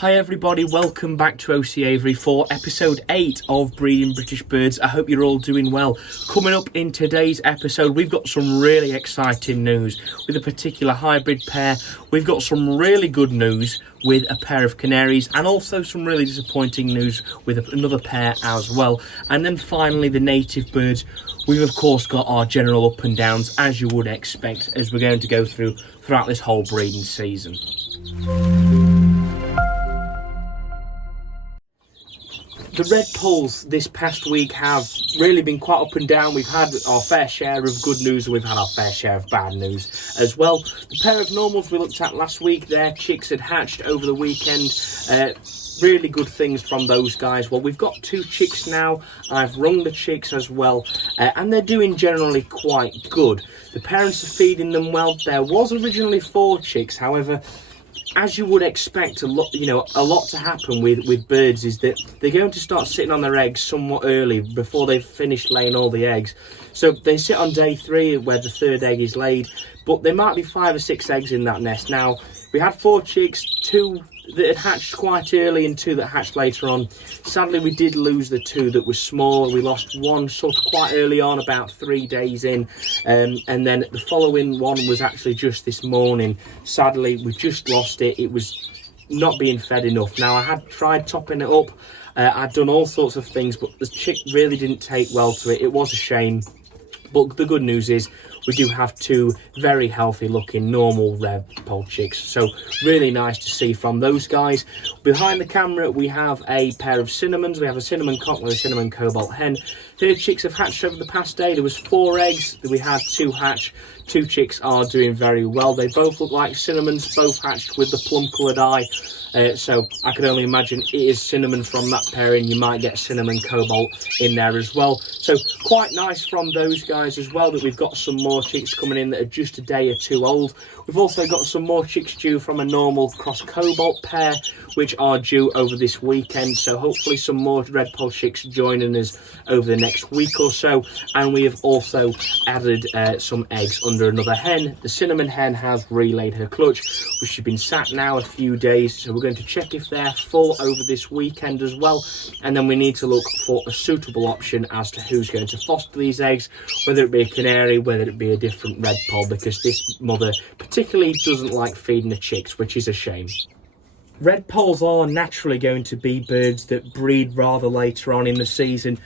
Hi everybody, welcome back to OC Avery for episode 8 of Breeding British Birds. I hope you're all doing well. Coming up in today's episode, we've got some really exciting news with a particular hybrid pair. We've got some really good news with a pair of canaries and also some really disappointing news with another pair as well. And then finally the native birds. We've of course got our general up and downs as you would expect as we're going to go throughout this whole breeding season. The Redpolls this past week have really been quite up and down. We've had our fair share of good news and we've had our fair share of bad news as well. The pair of normals we looked at last week, their chicks had hatched over the weekend. Really good things from those guys. Well, we've got 2 chicks now. I've rung the chicks as well, and they're doing generally quite good. The parents are feeding them well. There was originally 4 chicks, however, as you would expect, a lot to happen with birds is that they're going to start sitting on their eggs somewhat early before they've finished laying all the eggs. So they sit on day 3 where the 3rd egg is laid, but there might be 5 or 6 eggs in that nest. Now, we had 4 chicks, 2 that had hatched quite early and 2 that hatched later on. Sadly, we did lose the 2 that was small. We lost one sort of quite early on, about 3 days in, and then the following one was actually just this morning. Sadly, we just lost it. It was not being fed enough. Now, I had tried topping it up. I'd done all sorts of things, but the chick really didn't take well to it. It was a shame. But the good news is we do have 2 very healthy looking normal Redpoll chicks. So really nice to see from those guys. Behind the camera we have a pair of cinnamons. We have a cinnamon cock with a cinnamon cobalt hen. Her chicks have hatched over the past day. There was 4 eggs. We had 2 hatch. 2 chicks are doing very well. They both look like cinnamons, both hatched with the plum coloured eye. So I can only imagine it is cinnamon from that pairing. You might get cinnamon cobalt in there as well. So quite nice from those guys as well that we've got some more chicks coming in that are just a day or 2 old. We've also got some more chicks due from a normal cross cobalt pair which are due over this weekend. So hopefully some more Redpoll chicks joining us over the next week or so. And we have also added some eggs under another hen. The cinnamon hen has relayed her clutch, which has been sat now a few days. So we're going to check if they're full over this weekend as well. And then we need to look for a suitable option as to who's going to foster these eggs, whether it be a canary, whether it be a different Redpoll, because this mother particularly doesn't like feeding the chicks, which is a shame. Redpolls are naturally going to be birds that breed rather later on in the season.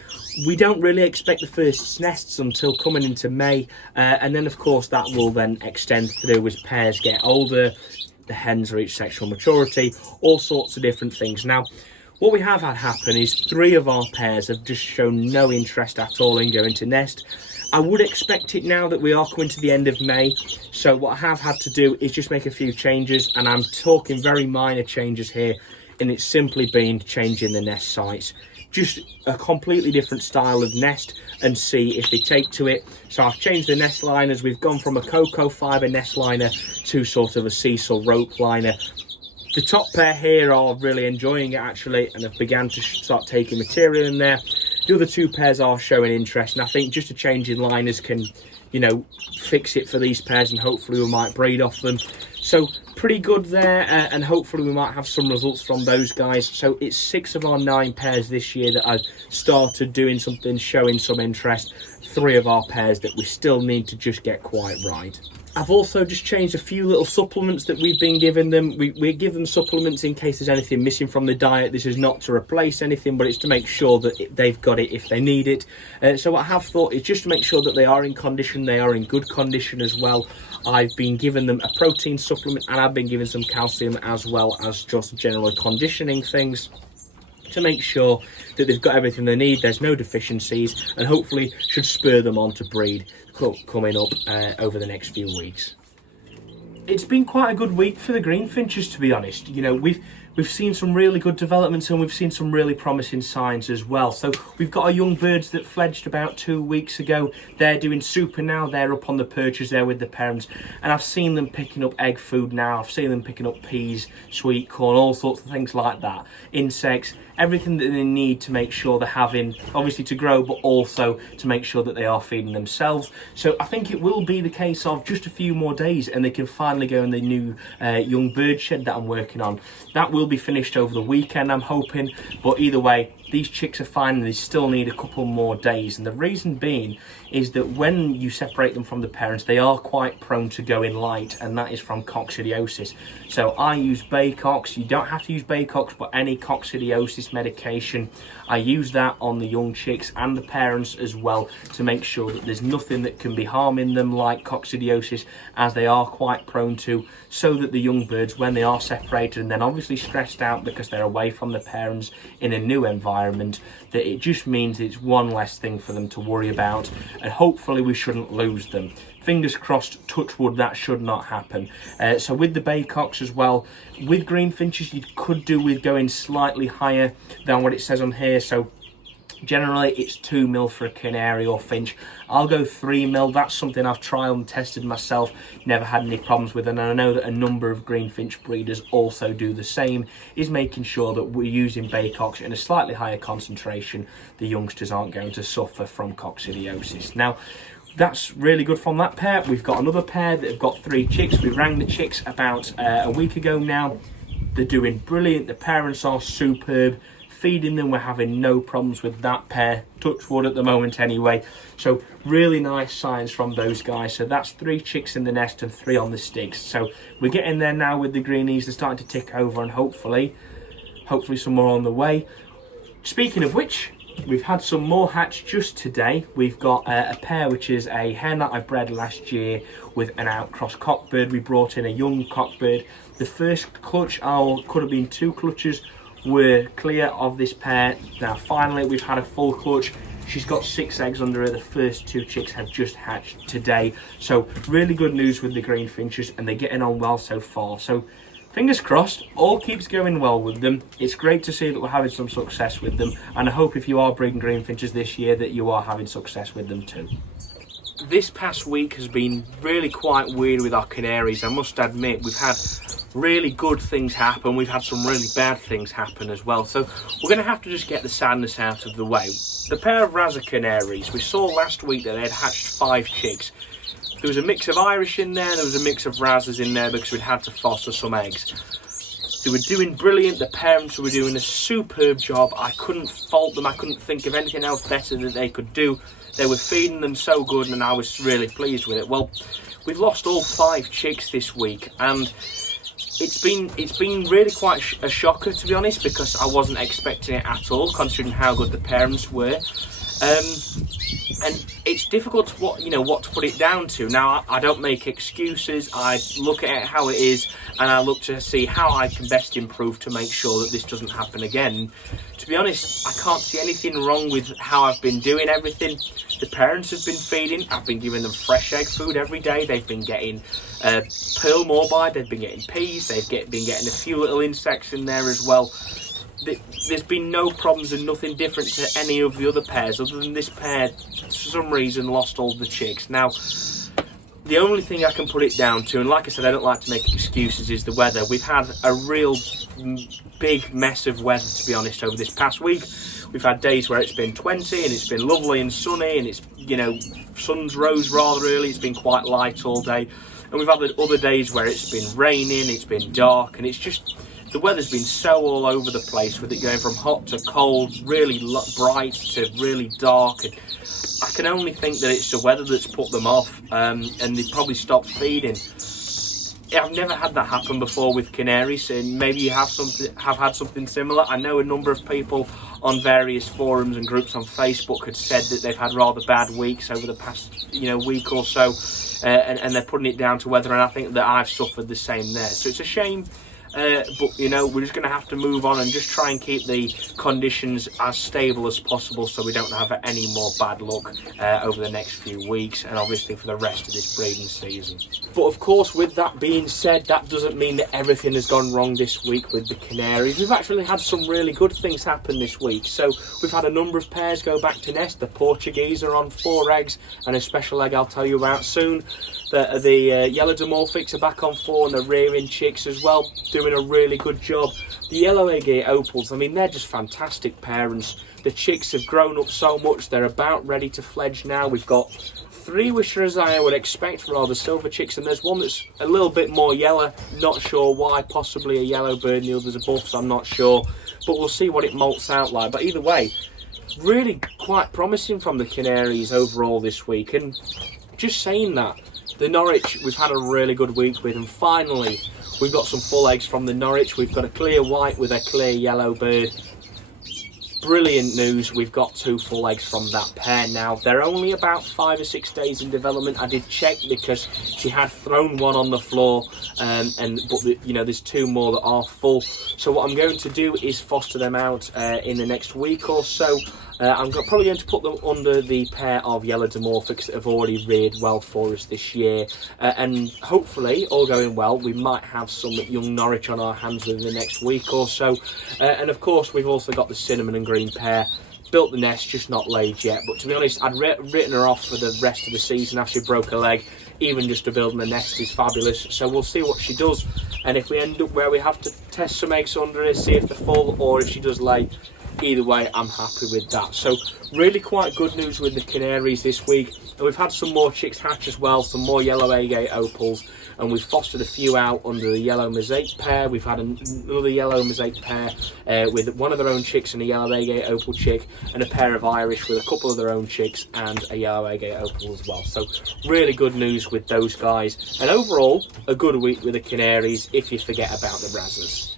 We don't really expect the first nests until coming into May, and then of course that will then extend through as pairs get older, the hens reach sexual maturity, all sorts of different things. Now, what we have had happen is 3 of our pairs have just shown no interest at all in going to nest. I would expect it now that we are coming to the end of May, so what I have had to do is just make a few changes, and I'm talking very minor changes here, and it's simply been changing the nest sites. Just a completely different style of nest and see if they take to it. So I've changed the nest liners. We've gone from a cocoa fibre nest liner to sort of a sisal rope liner. The top pair here are really enjoying it actually and have begun to start taking material in there. The other 2 pairs are showing interest, and I think just a change in liners can, fix it for these pairs, and hopefully we might breed off them. So pretty good there, and hopefully we might have some results from those guys. So it's 6 of our 9 pairs this year that I've started doing something, showing some interest. 3 of our pairs that we still need to just get quite right. I've also just changed a few little supplements that we've been giving them. We give them supplements in case there's anything missing from the diet. This is not to replace anything, but it's to make sure that they've got it if they need it. So what I have thought is just to make sure that they are in condition, they are in good condition as well. I've been giving them a protein supplement, and I've been giving some calcium as well as just general conditioning things to make sure that they've got everything they need, there's no deficiencies, and hopefully should spur them on to breed coming up over the next few weeks. It's been quite a good week for the Greenfinches, to be honest. We've seen some really good developments and we've seen some really promising signs as well. So we've got our young birds that fledged about 2 weeks ago. They're doing super now. They're up on the perches there with the parents. And I've seen them picking up egg food now. I've seen them picking up peas, sweet corn, all sorts of things like that. Insects, everything that they need to make sure they're having, obviously to grow, but also to make sure that they are feeding themselves. So I think it will be the case of just a few more days and they can finally finally go in the new young bird shed that I'm working on. That will be finished over the weekend, I'm hoping, but either way, these chicks are fine and they still need a couple more days. And the reason being is that when you separate them from the parents, they are quite prone to going light, and that is from coccidiosis. So I use Baycox. You don't have to use Baycox, but any coccidiosis medication, I use that on the young chicks and the parents as well, to make sure that there's nothing that can be harming them like coccidiosis, as they are quite prone to, so that the young birds, when they are separated and then obviously stressed out because they're away from the parents in a new environment, that it just means it's one less thing for them to worry about, and hopefully we shouldn't lose them. Fingers crossed, touch wood, that should not happen. So with the Baycox as well, with Greenfinches, you could do with going slightly higher than what it says on here. So generally it's 2 mil for a canary or finch. I'll go 3 mil. That's something I've tried and tested myself, never had any problems with, and I know that a number of Greenfinch breeders also do the same, is making sure that we're using Baycox in a slightly higher concentration. The youngsters aren't going to suffer from coccidiosis. Now, that's really good from that pair. We've got another pair that have got 3 chicks. We rang the chicks about a week ago now. They're doing brilliant. The parents are superb. Feeding them, we're having no problems with that pair, touch wood at the moment anyway. So really nice signs from those guys. So that's 3 chicks in the nest and 3 on the sticks. So we're getting there now with the greenies. They're starting to tick over, and hopefully some more on the way. Speaking of which, we've had some more hatch just today. We've got a pair which is a hen that I bred last year with an outcross cockbird. We brought in a young cockbird. The first clutch, could have been 2 clutches, were clear of this pair. Now finally we've had a full clutch. She's got 6 eggs under her. The first 2 chicks have just hatched today. So really good news with the Greenfinches, and they're getting on well so far. So fingers crossed, all keeps going well with them. It's great to see that we're having some success with them, and I hope if you are breeding Greenfinches this year that you are having success with them too. This past week has been really quite weird with our canaries. I must admit, we've had really good things happen. We've had some really bad things happen as well. So we're going to have to just get the sadness out of the way. The pair of Razzle Canaries, we saw last week that they had hatched 5 chicks. There was a mix of Irish in there was a mix of Razzles in there because we'd had to foster some eggs. They were doing brilliant. The parents were doing a superb job. I couldn't fault them. I couldn't think of anything else better that they could do. They were feeding them so good, and I was really pleased with it. Well, we've lost all 5 chicks this week, and it's been really quite a shocker, to be honest, because I wasn't expecting it at all, considering how good the parents were. And it's difficult to what to put it down to. Now, I don't make excuses. I look at it how it is, and I look to see how I can best improve to make sure that this doesn't happen again. To be honest, I can't see anything wrong with how I've been doing everything. The parents have been feeding. I've been giving them fresh egg food every day. They've been getting pearl morbide. They've been getting peas. They've been getting a few little insects in there as well. There's been no problems and nothing different to any of the other pairs, other than this pair, for some reason, lost all the chicks. Now, the only thing I can put it down to, and like I said, I don't like to make excuses, is the weather. We've had a real big mess of weather, to be honest, over this past week. We've had days where it's been 20 and it's been lovely and sunny, and it's, sun's rose rather early. It's been quite light all day. And we've had other days where it's been raining, it's been dark, and it's just, the weather's been so all over the place, with it going from hot to cold, really bright to really dark. And I can only think that it's the weather that's put them off, and they probably stopped feeding. I've never had that happen before with canaries, and maybe you have had something similar. I know a number of people on various forums and groups on Facebook had said that they've had rather bad weeks over the past week or so, and they're putting it down to weather, and I think that I've suffered the same there. So it's a shame. But we're just going to have to move on and just try and keep the conditions as stable as possible, so we don't have any more bad luck over the next few weeks, and obviously for the rest of this breeding season. But of course, with that being said, that doesn't mean that everything has gone wrong this week with the canaries. We've actually had some really good things happen this week. So we've had a number of pairs go back to nest. The Portuguese are on 4 eggs, and a special egg I'll tell you about soon. The yellow dimorphics are back on 4, and they're rearing chicks as well, doing a really good job. The yellow egg opals, I mean, they're just fantastic parents. The chicks have grown up so much, they're about ready to fledge now. We've got 3 which are, as I would expect, rather silver chicks, and there's one that's a little bit more yellow. Not sure why, possibly a yellow bird, and the others are buffs, I'm not sure. But we'll see what it molts out like. But either way, really quite promising from the Canaries overall this week. And just saying that, the Norwich we've had a really good week with, and finally we've got some full eggs from the Norwich. We've got a clear white with a clear yellow bird. Brilliant news, we've got 2 full eggs from that pair now. They're only about 5 or 6 days in development. I did check because she had thrown one on the floor, but there's 2 more that are full. So what I'm going to do is foster them out in the next week or so. I'm probably going to put them under the pair of yellow dimorphics that have already reared well for us this year, and hopefully, all going well, we might have some young Norwich on our hands within the next week or so. And of course, we've also got the cinnamon and green pair. Built the nest, just not laid yet, but to be honest, I'd written her off for the rest of the season after she broke a leg. Even just to build the nest is fabulous, so we'll see what she does, and if we end up where we have to test some eggs under her, see if they're full, or if she does lay. Either way, I'm happy with that. So really quite good news with the Canaries this week. And we've had some more chicks hatch as well, some more yellow agate opals, and we've fostered a few out under the yellow mosaic pair. We've had another yellow mosaic pair with one of their own chicks and a yellow agate opal chick, and a pair of Irish with a couple of their own chicks and a yellow agate opal as well. So really good news with those guys, and overall a good week with the Canaries if you forget about the Razzers.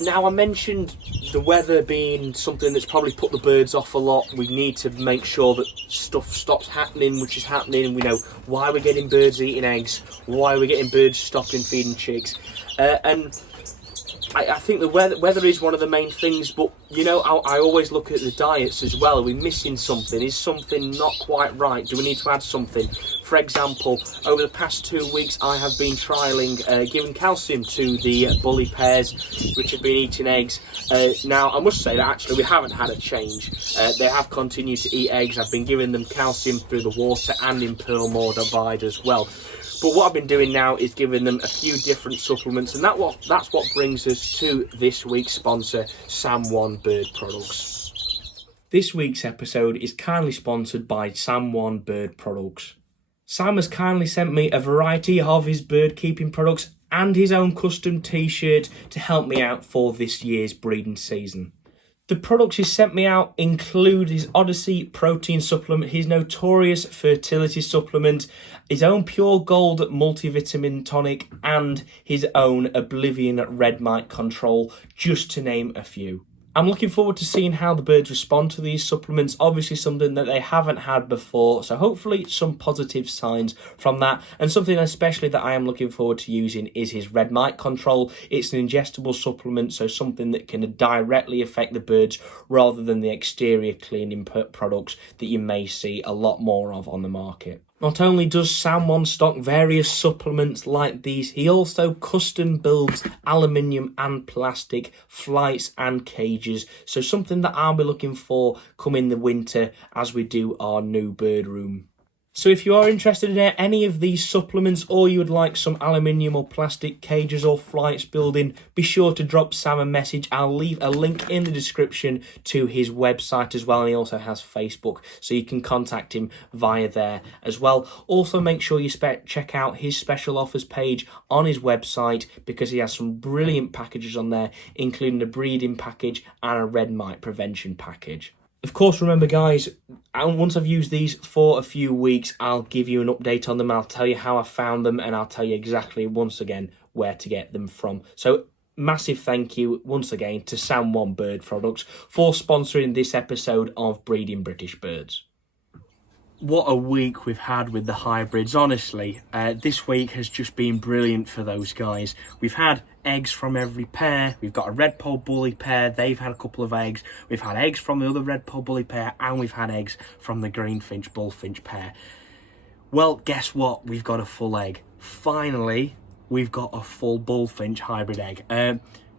Now, I mentioned the weather being something that's probably put the birds off a lot. We need to make sure that stuff stops happening, which is happening, and we know why we're getting birds eating eggs, why we're getting birds stopping feeding chicks. And I think the weather is one of the main things, but I always look at the diets as well. Are we missing something? Is something not quite right? Do we need to add something? For example, over the past 2 weeks, I have been trialling giving calcium to the bully pairs, which have been eating eggs. Now, I must say that actually we haven't had a change. They have continued to eat eggs. I've been giving them calcium through the water and in pearl mortar bide as well. But what I've been doing now is giving them a few different supplements, and that's what brings us to this week's sponsor, Sam1 Bird Products. This week's episode is kindly sponsored by Sam1 Bird Products. Sam has kindly sent me a variety of his bird keeping products and his own custom t-shirt to help me out for this year's breeding season. The products he sent me out include his Odyssey protein supplement, his notorious fertility supplement, his own pure gold multivitamin tonic, and his own Oblivion red mite control, just to name a few. I'm looking forward to seeing how the birds respond to these supplements, obviously something that they haven't had before, so hopefully some positive signs from that. And something especially that I am looking forward to using is his red mite control. It's an ingestible supplement, so something that can directly affect the birds rather than the exterior cleaning products that you may see a lot more of on the market. Not only does Sam1 stock various supplements like these, he also custom builds aluminium and plastic flights and cages. So something that I'll be looking for come in the winter as we do our new bird room. So if you are interested in any of these supplements, or you would like some aluminium or plastic cages or flights building, be sure to drop Sam a message. I'll leave a link in the description to his website as well, and he also has Facebook, so you can contact him via there as well. Also, make sure you check out his special offers page on his website, because he has some brilliant packages on there, including a breeding package and a red mite prevention package. Of course, remember guys, once I've used these for a few weeks, I'll give you an update on them. I'll tell you how I found them, and I'll tell you exactly, once again, where to get them from. So, massive thank you once again to Sam1 Bird Products for sponsoring this episode of Breeding British Birds. What a week we've had with the hybrids, honestly. This week has just been brilliant for those guys. We've had eggs from every pair. We've got a Redpoll bully pair. They've had a couple of eggs. We've had eggs from the other Redpoll bully pair, and we've had eggs from the Greenfinch bullfinch pair. Well, guess what? We've got a full egg. Finally, we've got a full bullfinch hybrid egg.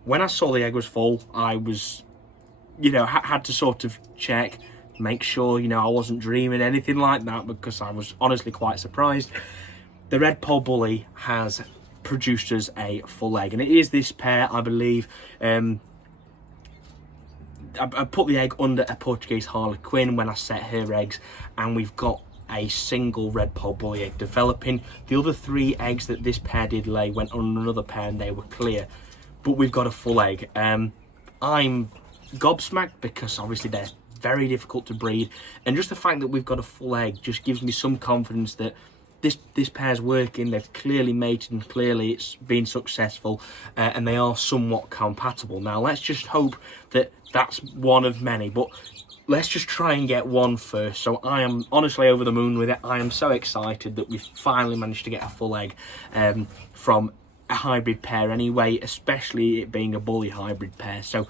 When I saw the egg was full, I was, had to sort of check, make sure, I wasn't dreaming anything like that, because I was honestly quite surprised. The Redpoll bully has produced us a full egg, and it is this pair, I believe. I put the egg under a Portuguese Harlequin when I set her eggs, and we've got a single Redpoll bully egg developing. The other 3 eggs that this pair did lay went on another pair and they were clear. But we've got a full egg. I'm gobsmacked because obviously they're very difficult to breed, and just the fact that we've got a full egg just gives me some confidence that this pair's working. They've clearly mated and clearly it's been successful, and they are somewhat compatible. Now let's just hope that that's one of many, but let's just try and get one first. So I am honestly over the moon with it. I am so excited that we've finally managed to get a full egg from a hybrid pair anyway, especially it being a bully hybrid pair. So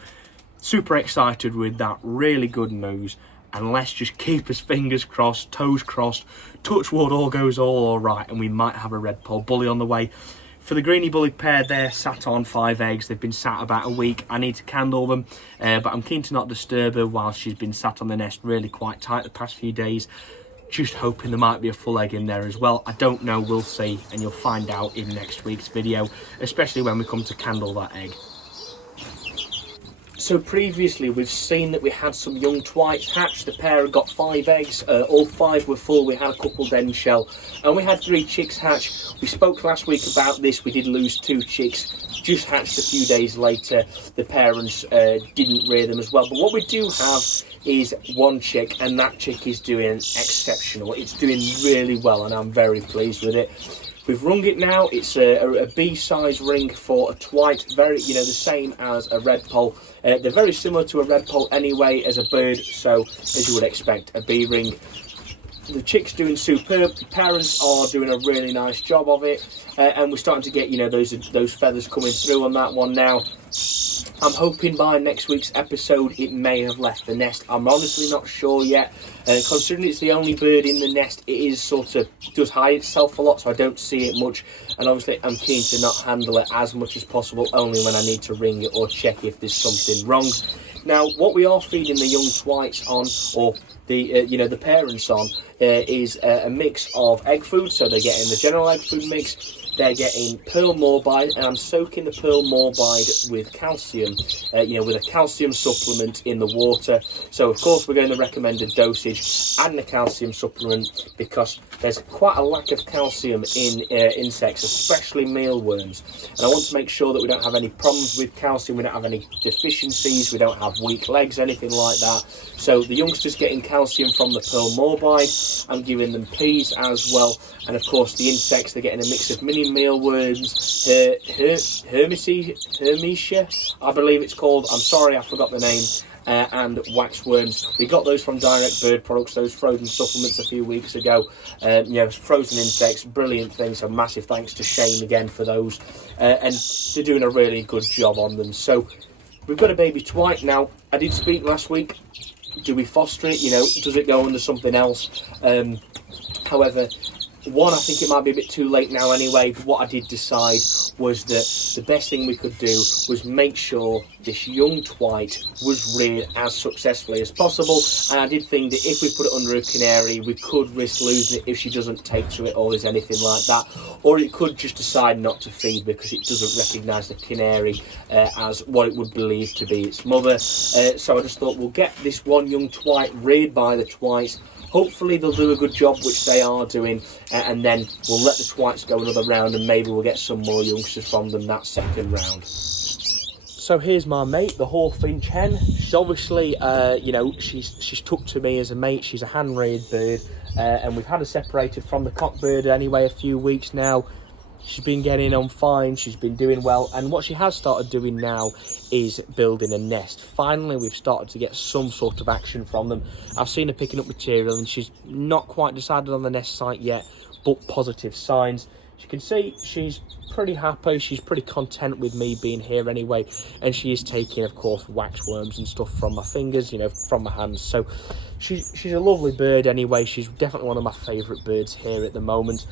super excited with that, really good news. And let's just keep us fingers crossed, toes crossed, touch wood, all goes all right, and we might have a Redpoll bully on the way. For the greeny bully pair, they're sat on 5 eggs. They've been sat about a week. I need to candle them, but I'm keen to not disturb her while she's been sat on the nest really quite tight the past few days. Just hoping there might be a full egg in there as well. I don't know, we'll see, and you'll find out in next week's video, especially when we come to candle that egg. So previously we've seen that we had some young twites hatch. The pair had got 5 eggs, all 5 were full. We had a couple dead shell, and we had 3 chicks hatch. We spoke last week about this. We did lose 2 chicks, just hatched a few days later. The parents didn't rear them as well, but what we do have is 1 chick, and that chick is doing exceptional. It's doing really well, and I'm very pleased with it. We've rung it now. It's a B-size ring for a twite, very, the same as a Redpoll. They're very similar to a Redpoll anyway as a bird, so as you would expect, a B ring. The chick's doing superb. The parents are doing a really nice job of it, and we're starting to get, those feathers coming through on that one now. I'm hoping by next week's episode it may have left the nest. I'm honestly not sure yet. Considering it's the only bird in the nest, it is does hide itself a lot, so I don't see it much. And obviously I'm keen to not handle it as much as possible, only when I need to ring it or check if there's something wrong. Now, what we are feeding the young twites on, or the parents on, is a mix of egg food. So they're getting the general egg food mix. They're getting pearl morbide, and I'm soaking the pearl morbide with calcium, with a calcium supplement in the water. So, of course, we're going the recommended dosage and the calcium supplement because there's quite a lack of calcium in insects, especially mealworms. And I want to make sure that we don't have any problems with calcium, we don't have any deficiencies, we don't have weak legs, anything like that. So the youngsters getting calcium from the pearl morbide. I'm giving them peas as well. And, of course, the insects, they're getting a mix of mini mealworms, Hermetia, I believe it's called. I'm sorry, I forgot the name. And waxworms. We got those from Direct Bird Products, those frozen supplements a few weeks ago. Frozen insects, brilliant things. So massive thanks to Shane again for those. And they're doing a really good job on them. So we've got a baby twite now. I did speak last week. Do we foster it? Does it go under something else? However, I think it might be a bit too late now anyway. But what I did decide was that the best thing we could do was make sure this young twite was reared as successfully as possible. And I did think that if we put it under a canary, we could risk losing it if she doesn't take to it or there's anything like that. Or it could just decide not to feed because it doesn't recognise the canary as what it would believe to be its mother. So I just thought we'll get this one young twite reared by the twites. Hopefully they'll do a good job, which they are doing, and then we'll let the twites go another round and maybe we'll get some more youngsters from them that second round. So here's my mate, the Greenfinch hen. She's obviously, she's took to me as a mate. She's a hand-reared bird, and we've had her separated from the cockbird anyway a few weeks now. She's been getting on fine, she's been doing well, and what she has started doing now is building a nest. Finally, we've started to get some sort of action from them. I've seen her picking up material, and she's not quite decided on the nest site yet, but positive signs. As you can see, she's pretty happy, she's pretty content with me being here anyway, and she is taking, of course, waxworms and stuff from my fingers, from my hands. So she's a lovely bird anyway. She's definitely one of my favourite birds here at the moment.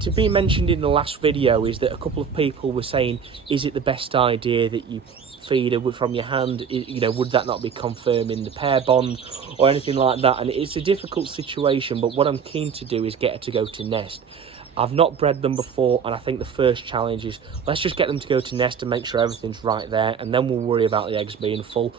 To be mentioned in the last video is that a couple of people were saying, is it the best idea that you feed her from your hand? Would that not be confirming the pair bond or anything like that? And it's a difficult situation, but what I'm keen to do is get her to go to nest. I've not bred them before, and I think the first challenge is let's just get them to go to nest and make sure everything's right there, and then we'll worry about the eggs being full.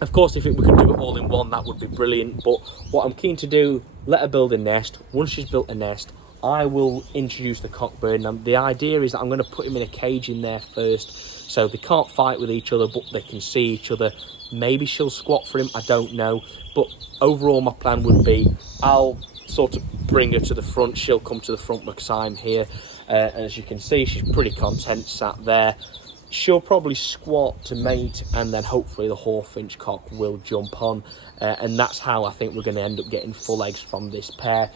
Of course, if we could do it all in one, that would be brilliant. But what I'm keen to do, let her build a nest. Once she's built a nest, I will introduce the cockbird. And the idea is that I'm going to put him in a cage in there first, so they can't fight with each other, but they can see each other. Maybe she'll squat for him, I don't know. But overall, my plan would be I'll sort of bring her to the front. She'll come to the front because I'm here. And as you can see, she's pretty content sat there. She'll probably squat to mate, and then hopefully the Hawfinch cock will jump on. And that's how I think we're going to end up getting full eggs from this pair.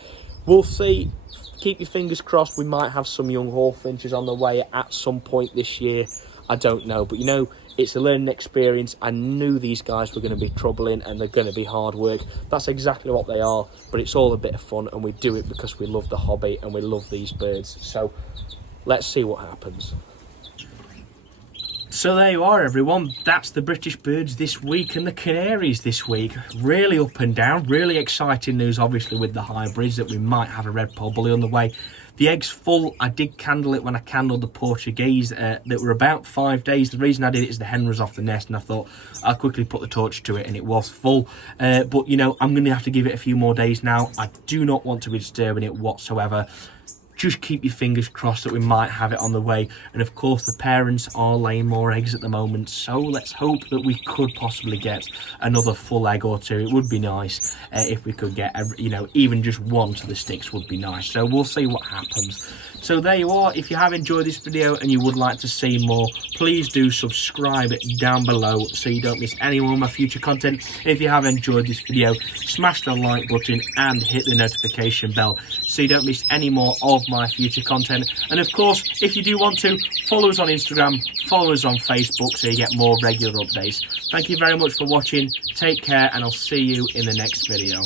We'll see. Keep your fingers crossed. We might have some young Hawfinches on the way at some point this year. I don't know. But, you know, it's a learning experience. I knew these guys were going to be troubling and they're going to be hard work. That's exactly what they are. But it's all a bit of fun, and we do it because we love the hobby and we love these birds. So let's see what happens. So there you are, everyone. That's the British birds this week and the Canaries this week. Really up and down, really exciting news, obviously, with the hybrids, that we might have a Redpoll bully on the way. The egg's full. I did candle it when I candled the Portuguese that were about 5 days. The reason I did it is the hen was off the nest, and I thought I'll quickly put the torch to it, and it was full. But, you know, I'm going to have to give it a few more days now. I do not want to be disturbing it whatsoever. Just keep your fingers crossed that we might have it on the way. And of course, the parents are laying more eggs at the moment, so let's hope that we could possibly get another full egg or two. It would be nice if we could get, you know, even just one to the sticks would be nice. So we'll see what happens. So there you are. If you have enjoyed this video and you would like to see more, please do subscribe down below so you don't miss any more of my future content. If you have enjoyed this video, smash the like button and hit the notification bell so you don't miss any more of my future content. And of course, if you do want to, follow us on Instagram, follow us on Facebook so you get more regular updates. Thank you very much for watching. Take care, and I'll see you in the next video.